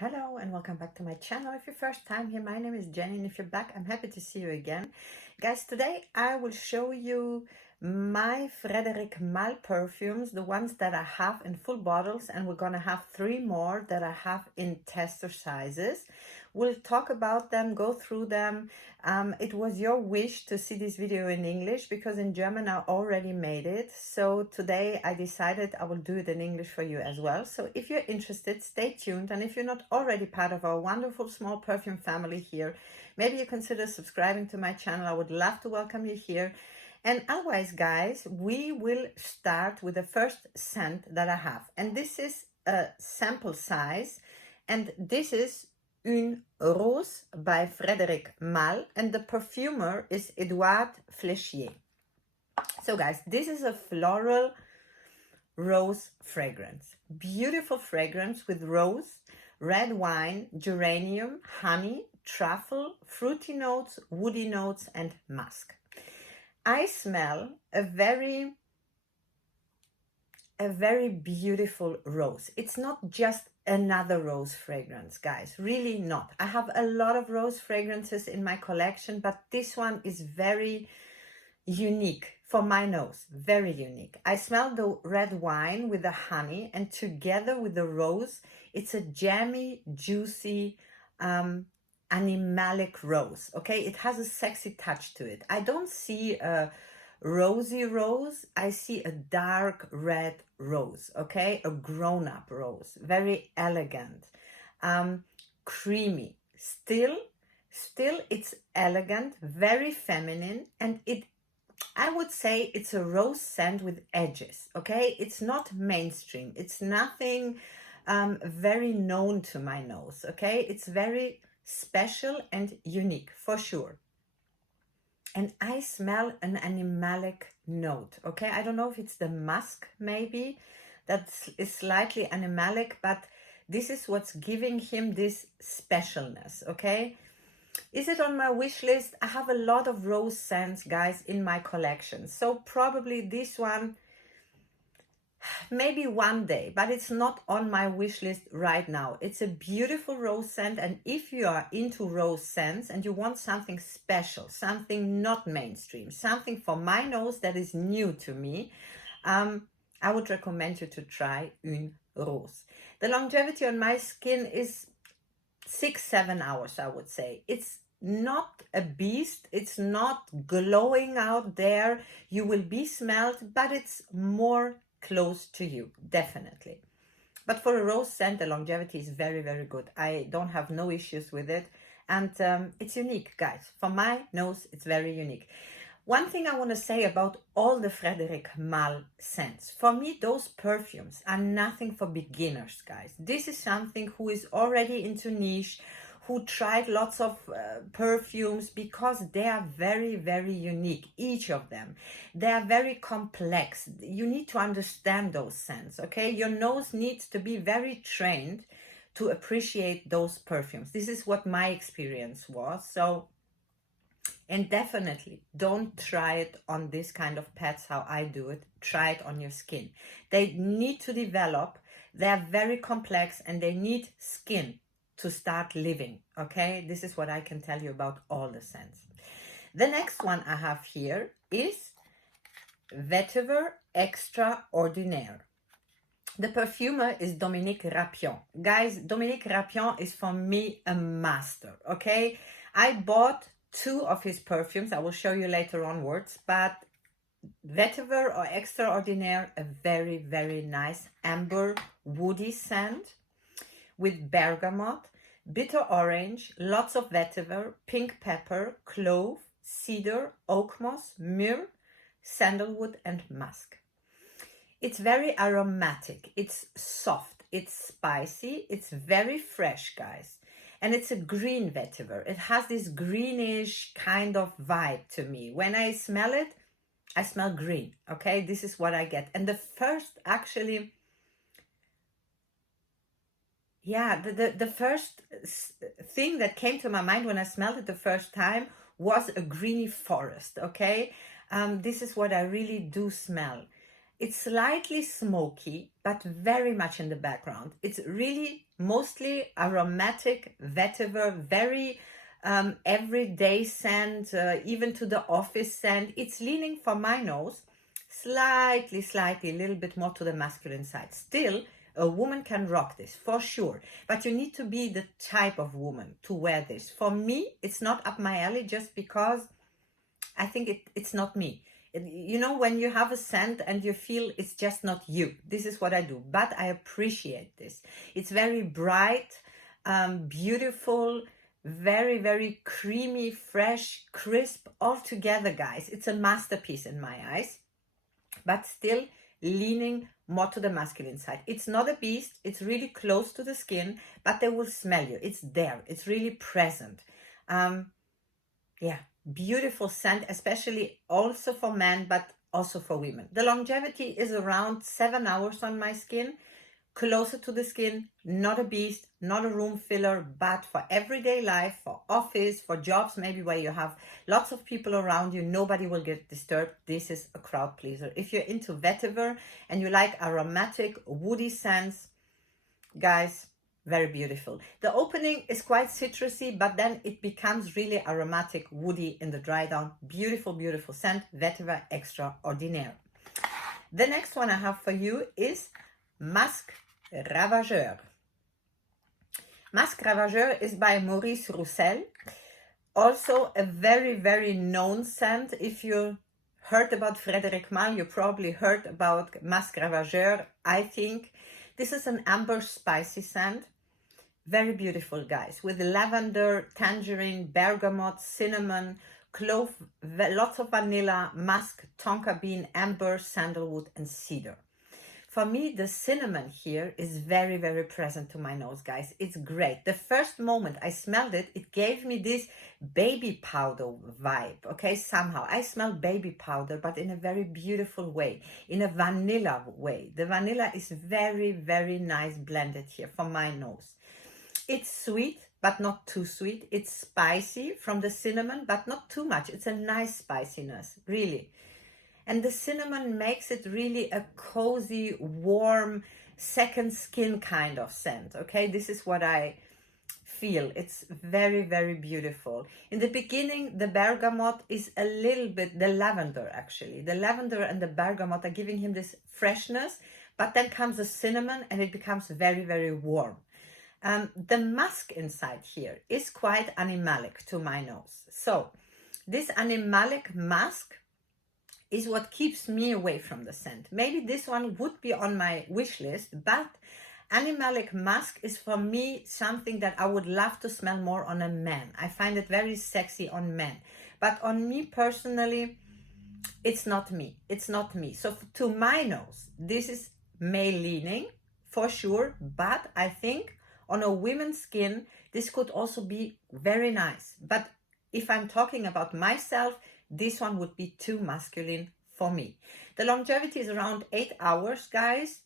Hello and welcome back to my channel. If you're first time here, my name is Jenny, and if you're back, I'm happy to see you again. Guys, today I will show you my Frédéric Malle perfumes, the ones that I have in full bottles, and we're gonna have 3 more that I have in tester sizes. We'll talk about them, go through them. It was your wish to see this video in English because in German I already made it. So today I decided I will do it in English for you as well. So if you're interested, stay tuned. And if you're not already part of our wonderful small perfume family here, maybe you consider subscribing to my channel. I would love to welcome you here. And otherwise, guys, we will start with the first scent that I have. And this is a sample size. And this is Une Rose by Frédéric Malle, and the perfumer is Edouard Flechier. So guys, this is a floral rose fragrance. Beautiful fragrance with rose, red wine, geranium, honey, truffle, fruity notes, woody notes, and musk. I smell a very beautiful rose. It's not just another rose fragrance, guys, really not. I have a lot of rose fragrances in my collection, but this one is very unique for my nose, very unique. I smell the red wine with the honey, and together with the rose, it's a jammy, juicy, animalic rose, okay? It has a sexy touch to it. I don't see a rosy rose, I see a dark red rose, okay? A grown-up rose, very elegant, creamy. Still it's elegant, very feminine, and I would say it's a rose scent with edges, okay? It's not mainstream. It's nothing very known to my nose, okay? It's very special and unique, for sure. And I smell an animalic note, okay? I don't know if it's the musk, maybe, that is slightly animalic, but this is what's giving him this specialness, okay? Is it on my wish list? I have a lot of rose scents, guys, in my collection. So probably this one, maybe one day, but it's not on my wish list right now. It's a beautiful rose scent, and if you are into rose scents and you want something special, something not mainstream, something for my nose that is new to me, I would recommend you to try Une Rose. The longevity on my skin is 6-7 hours, I would say. It's not a beast, it's not glowing out there, you will be smelled, but it's more close to you, definitely. But for a rose scent, the longevity is very good. I don't have no issues with it, and it's unique, guys. For my nose, it's very unique. One thing I want to say about all the Frédéric Malle scents, for me, those perfumes are nothing for beginners, guys. This is something who is already into niche, who tried lots of perfumes, because they are very unique, each of them. They are very complex. You need to understand those scents, okay? Your nose needs to be very trained to appreciate those perfumes. This is what my experience was. So, and definitely don't try it on this kind of pads how I do it. Try it on your skin. They need to develop. They are very complex, and they need skin to start living, okay? This is what I can tell you about all the scents. The next one I have here is Vetiver Extraordinaire. The perfumer is Dominique Rapion. Guys, Dominique Rapion is for me a master, okay? I bought 2 of his perfumes. I will show you later onwards, but Vetiver or Extraordinaire, a very nice amber woody scent with bergamot, bitter orange, lots of vetiver, pink pepper, clove, cedar, oak moss, myrrh, sandalwood, and musk. It's very aromatic, it's soft, it's spicy, it's very fresh, guys. And it's a green vetiver. It has this greenish kind of vibe to me. When I smell it, I smell green, okay? This is what I get. And the first, actually, yeah, the first thing that came to my mind when I smelled it the first time was a greeny forest, okay? This is what I really do smell. It's slightly smoky, but very much in the background. It's really mostly aromatic vetiver, very everyday scent, even to the office scent. It's leaning for my nose slightly, a little bit more to the masculine side. Still, a woman can rock this for sure, but you need to be the type of woman to wear this. For me, it's not up my alley just because I think it's not me. You know, when you have a scent and you feel it's just not you. This is what I do, but I appreciate this. It's very bright, beautiful, very, very creamy, fresh, crisp, all together, guys. It's a masterpiece in my eyes, but still leaning more to the masculine side. It's not a beast. It's really close to the skin, but they will smell you. It's there. It's really present. Yeah, beautiful scent, especially also for men, but also for women. The longevity is around 7 hours on my skin, closer to the skin, not a beast, not a room filler, but for everyday life, for office, for jobs, maybe where you have lots of people around you, nobody will get disturbed. This is a crowd pleaser. If you're into vetiver and you like aromatic, woody scents, guys, very beautiful. The opening is quite citrusy, but then it becomes really aromatic, woody in the dry down. Beautiful, beautiful scent, Vetiver Extraordinaire. The next one I have for you is Musc Ravageur. Musc Ravageur is by Maurice Roussel. Also a very, very known scent. If you heard about Frédéric Malle, you probably heard about Musc Ravageur, I think. This is an amber spicy scent. Very beautiful, guys, with lavender, tangerine, bergamot, cinnamon, clove, lots of vanilla, musk, tonka bean, amber, sandalwood, and cedar. For me, the cinnamon here is very, very present to my nose, guys. It's great. The first moment I smelled it, it gave me this baby powder vibe, okay? Somehow I smell baby powder, but in a very beautiful way, in a vanilla way. The vanilla is very, very nice blended here for my nose. It's sweet, but not too sweet. It's spicy from the cinnamon, but not too much. It's a nice spiciness, really. And the cinnamon makes it really a cozy, warm, second skin kind of scent, okay? This is what I feel. It's very, very beautiful. In the beginning, the bergamot is a little bit, the lavender actually. The lavender and the bergamot are giving him this freshness, but then comes the cinnamon and it becomes very, very warm. The musk inside here is quite animalic to my nose. So this animalic musk is what keeps me away from the scent. Maybe this one would be on my wish list, but animalic musk is for me something that I would love to smell more on a man. I find it very sexy on men. But on me personally, it's not me. It's not me. So to my nose, this is male leaning for sure, but I think on a woman's skin, this could also be very nice. But if I'm talking about myself, this one would be too masculine for me. The longevity is around 8 hours, guys.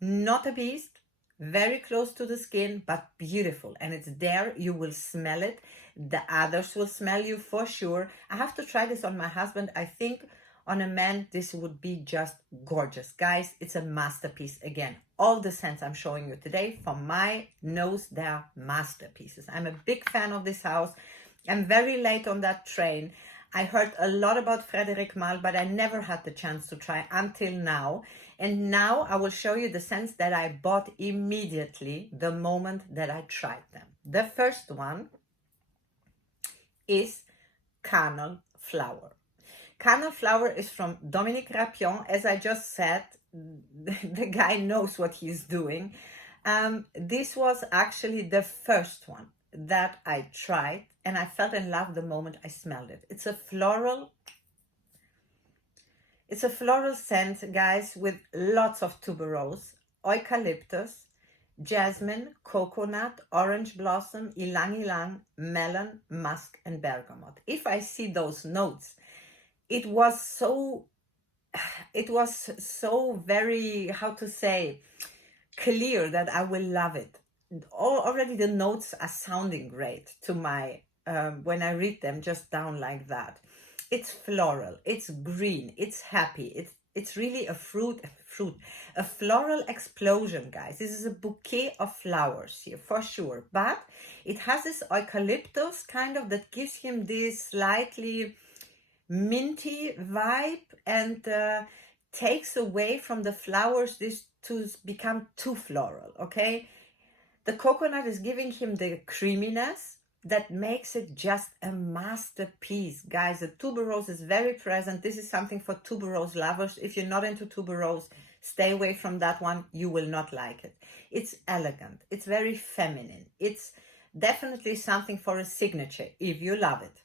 Not a beast, very close to the skin, but beautiful. And it's there, you will smell it. The others will smell you for sure. I have to try this on my husband. I think on a man, this would be just gorgeous. Guys, it's a masterpiece again. All the scents I'm showing you today, for my nose, they are masterpieces. I'm a big fan of this house. I'm very late on that train. I heard a lot about Frédéric Malle, but I never had the chance to try until now. And now I will show you the scents that I bought immediately the moment that I tried them. The first one is Carnal Flower. Carnal Flower is from Dominique Rapion. As I just said, the guy knows what he's doing. This was actually the first one that I tried, and I fell in love the moment I smelled it. It's a floral scent, guys, with lots of tuberose, eucalyptus, jasmine, coconut, orange blossom, ylang ylang, melon, musk, and bergamot. If I see those notes, it was so very, how to say, clear that I will love it. Already the notes are sounding great to my, when I read them just down like that. It's floral, it's green, it's happy, It's really a a floral explosion, guys. This is a bouquet of flowers here for sure, but it has this eucalyptus kind of that gives him this slightly minty vibe and takes away from the flowers this to become too floral. Okay, the coconut is giving him the creaminess that makes it just a masterpiece, guys. The tuberose is very present. This is something for tuberose lovers. If you're not into tuberose, stay away from that one. You will not like it. It's elegant, it's very feminine, it's definitely something for a signature if you love it.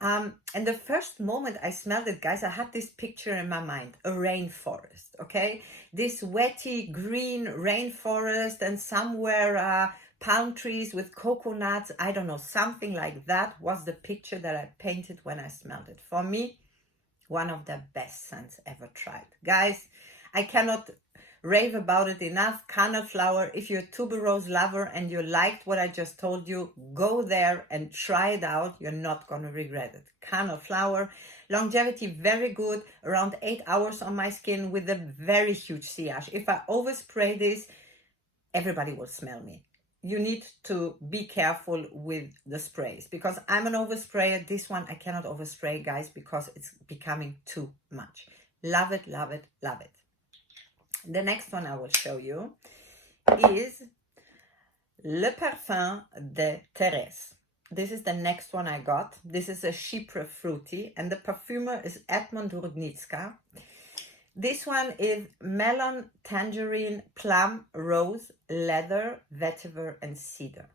And the first moment I smelled it, guys, I had this picture in my mind, a rainforest, okay? This wetty green rainforest and somewhere palm trees with coconuts, I don't know, something like that was the picture that I painted when I smelled it. For me, one of the best scents ever tried. Guys, I cannot rave about it enough. Carnal Flower, if you're a tuberose lover and you liked what I just told you, go there and try it out. You're not going to regret it. Carnal Flower, longevity very good, around 8 hours on my skin with a very huge sillage. If I overspray this, everybody will smell me. You need to be careful with the sprays because I'm an oversprayer. This one I cannot overspray, guys, because it's becoming too much. Love it, love it, love it. The next one I will show you is Le Parfum de Therese. This is the next one I got. This is a Chypre fruity and the perfumer is Edmond Rudnitska. This one is melon, tangerine, plum, rose, leather, vetiver and cedar.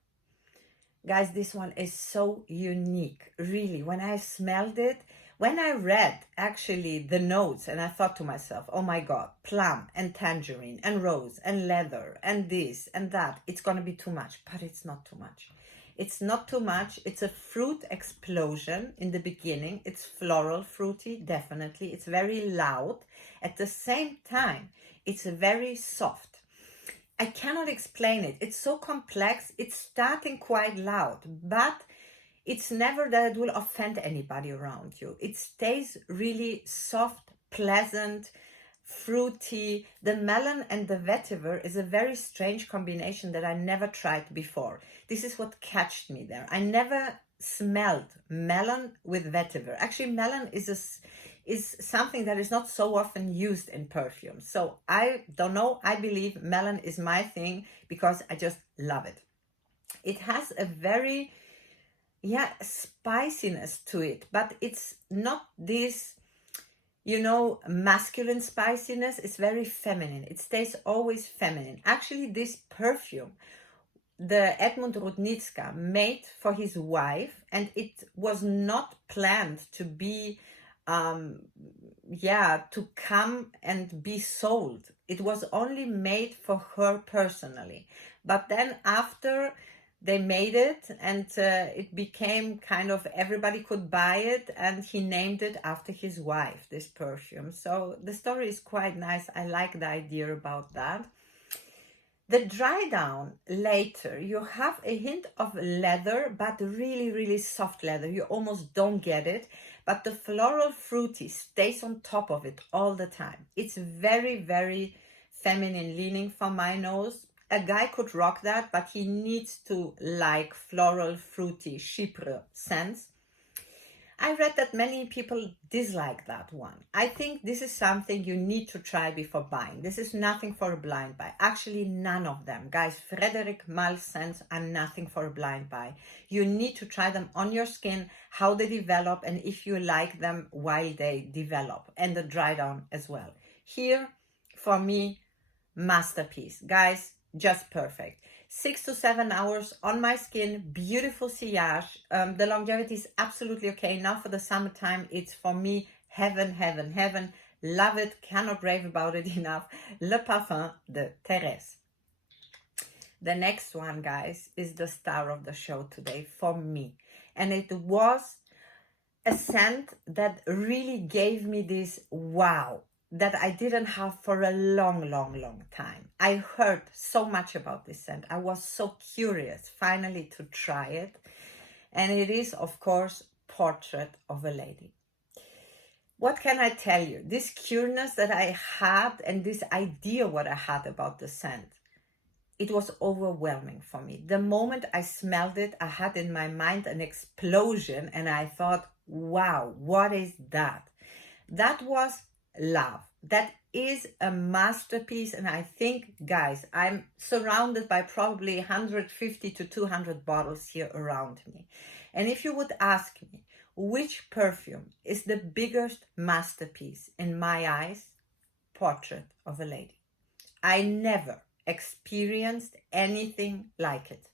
Guys, this one is so unique, really. When I smelled it, when I read actually the notes and I thought to myself, oh my God, plum and tangerine and rose and leather and this and that, it's going to be too much, but it's not too much. It's not too much. It's a fruit explosion in the beginning. It's floral, fruity, definitely. It's very loud. At the same time, it's very soft. I cannot explain it. It's so complex. It's starting quite loud, but it's never that it will offend anybody around you. It stays really soft, pleasant, fruity. The melon and the vetiver is a very strange combination that I never tried before. This is what catched me there. I never smelled melon with vetiver. Actually, melon is something that is not so often used in perfume. So I don't know. I believe melon is my thing because I just love it. It has a very spiciness to it, but it's not this, you know, masculine spiciness. It's very feminine. It stays always feminine. Actually, this perfume, the Edmond Rudnitska, made for his wife, and it was not planned to be, to come and be sold. It was only made for her personally. But then after they made it and it became kind of everybody could buy it, and he named it after his wife, this perfume. So the story is quite nice. I like the idea about that. The dry down later, you have a hint of leather, but really, really soft leather. You almost don't get it, but the floral fruity stays on top of it all the time. It's very, very feminine leaning for my nose. A guy could rock that, but he needs to like floral, fruity, Chypre scents. I read that many people dislike that one. I think this is something you need to try before buying. This is nothing for a blind buy. Actually, none of them. Guys, Frédéric Malle scents are nothing for a blind buy. You need to try them on your skin, how they develop, and if you like them while they develop, and the dry down as well. Here, for me, masterpiece. Guys, just perfect. 6 to 7 hours on my skin, beautiful sillage. The longevity is absolutely okay. Now for the summertime, it's for me heaven, heaven, heaven. Love it, cannot rave about it enough. Le Parfum de Therese. The next one, guys, is the star of the show today for me. And it was a scent that really gave me this wow that I didn't have for a long, long, long time. I heard so much about this scent. I was so curious finally to try it. And it is, of course, Portrait of a Lady. What can I tell you? This curiosity that I had and this idea what I had about the scent, it was overwhelming for me. The moment I smelled it, I had in my mind an explosion and I thought, wow, what is that? That was love. That is a masterpiece. And I think, guys, I'm surrounded by probably 150 to 200 bottles here around me. And if you would ask me, which perfume is the biggest masterpiece in my eyes? Portrait of a Lady. I never experienced anything like it.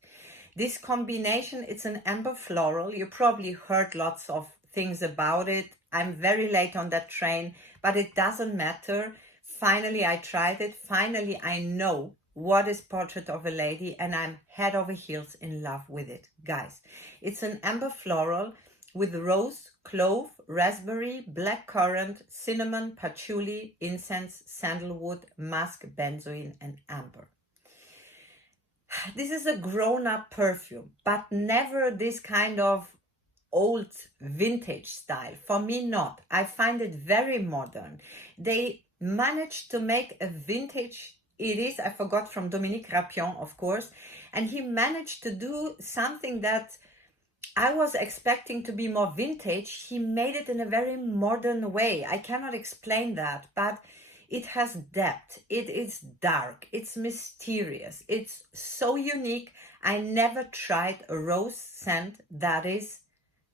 This combination, it's an amber floral. You probably heard lots of things about it. I'm very late on that train, but it doesn't matter. Finally, I tried it. Finally, I know what is Portrait of a Lady, and I'm head over heels in love with it. Guys, it's an amber floral with rose, clove, raspberry, blackcurrant, cinnamon, patchouli, incense, sandalwood, musk, benzoin, and amber. This is a grown-up perfume, but never this kind of old vintage style. For me, not. I find it very modern. They managed to make a vintage, it is, I forgot, from Dominique Rapion, of course, and he managed to do something that I was expecting to be more vintage. He made it in a very modern way. I cannot explain that, but it has depth. It is dark. It's mysterious. It's so unique. I never tried a rose scent that is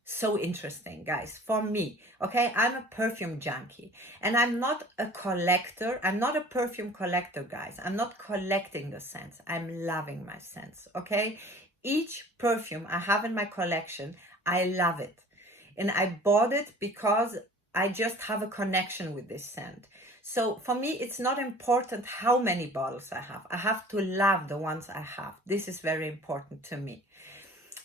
so interesting, guys, for me. Okay, I'm a perfume junkie and I'm not a collector. I'm not a perfume collector, guys. I'm not collecting the scents. I'm loving my scents, okay? Each perfume I have in my collection, I love it. And I bought it because I just have a connection with this scent. So for me, it's not important how many bottles I have. I have to love the ones I have. This is very important to me.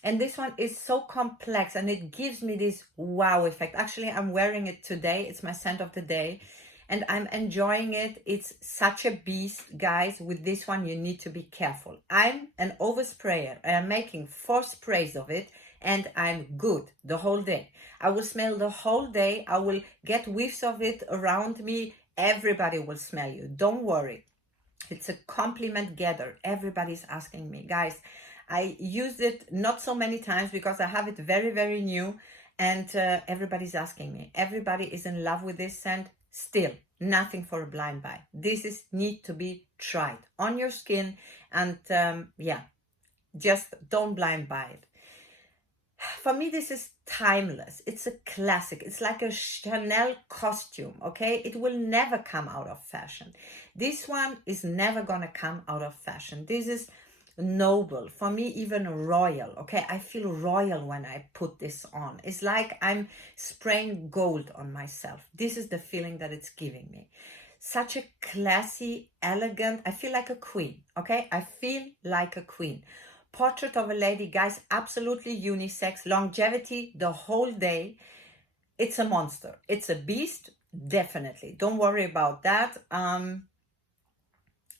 And this one is so complex and it gives me this wow effect. Actually, I'm wearing it today. It's my scent of the day. And I'm enjoying it. It's such a beast, guys. With this one, you need to be careful. I'm an oversprayer. I'm making 4 sprays of it and I'm good the whole day. I will smell the whole day. I will get whiffs of it around me. Everybody will smell you. Don't worry. It's a compliment gather. Everybody's asking me. Guys, I used it not so many times because I have it very, very new. And everybody's asking me. Everybody is in love with this scent. Still, nothing for a blind buy. This is need to be tried on your skin, and yeah, just don't blind buy it. For me, this is timeless. It's a classic. It's like a Chanel costume, okay? It will never come out of fashion. This one is never gonna come out of fashion. This is noble, for me even royal, okay? I feel royal when I put this on. It's like I'm spraying gold on myself. This is the feeling that it's giving me. Such a classy, elegant, I feel like a queen, okay? I feel like a queen. Portrait of a Lady, guys, absolutely unisex, longevity the whole day. It's a monster. It's a beast, definitely. Don't worry about that.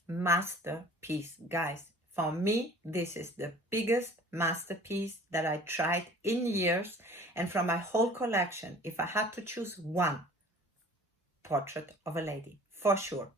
Masterpiece, guys. For me, this is the biggest masterpiece that I tried in years. And from my whole collection, if I had to choose one, Portrait of a Lady, for sure.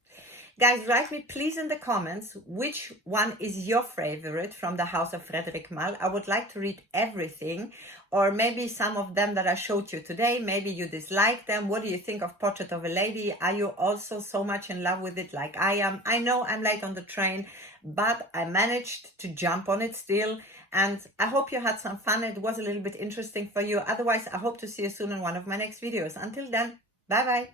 Guys, write me please in the comments which one is your favorite from the house of Frédéric Malle. I would like to read everything, or maybe some of them that I showed you today. Maybe you dislike them. What do you think of Portrait of a Lady? Are you also so much in love with it like I am? I know I'm late on the train, but I managed to jump on it still. And I hope you had some fun. It was a little bit interesting for you. Otherwise, I hope to see you soon in one of my next videos. Until then, bye-bye.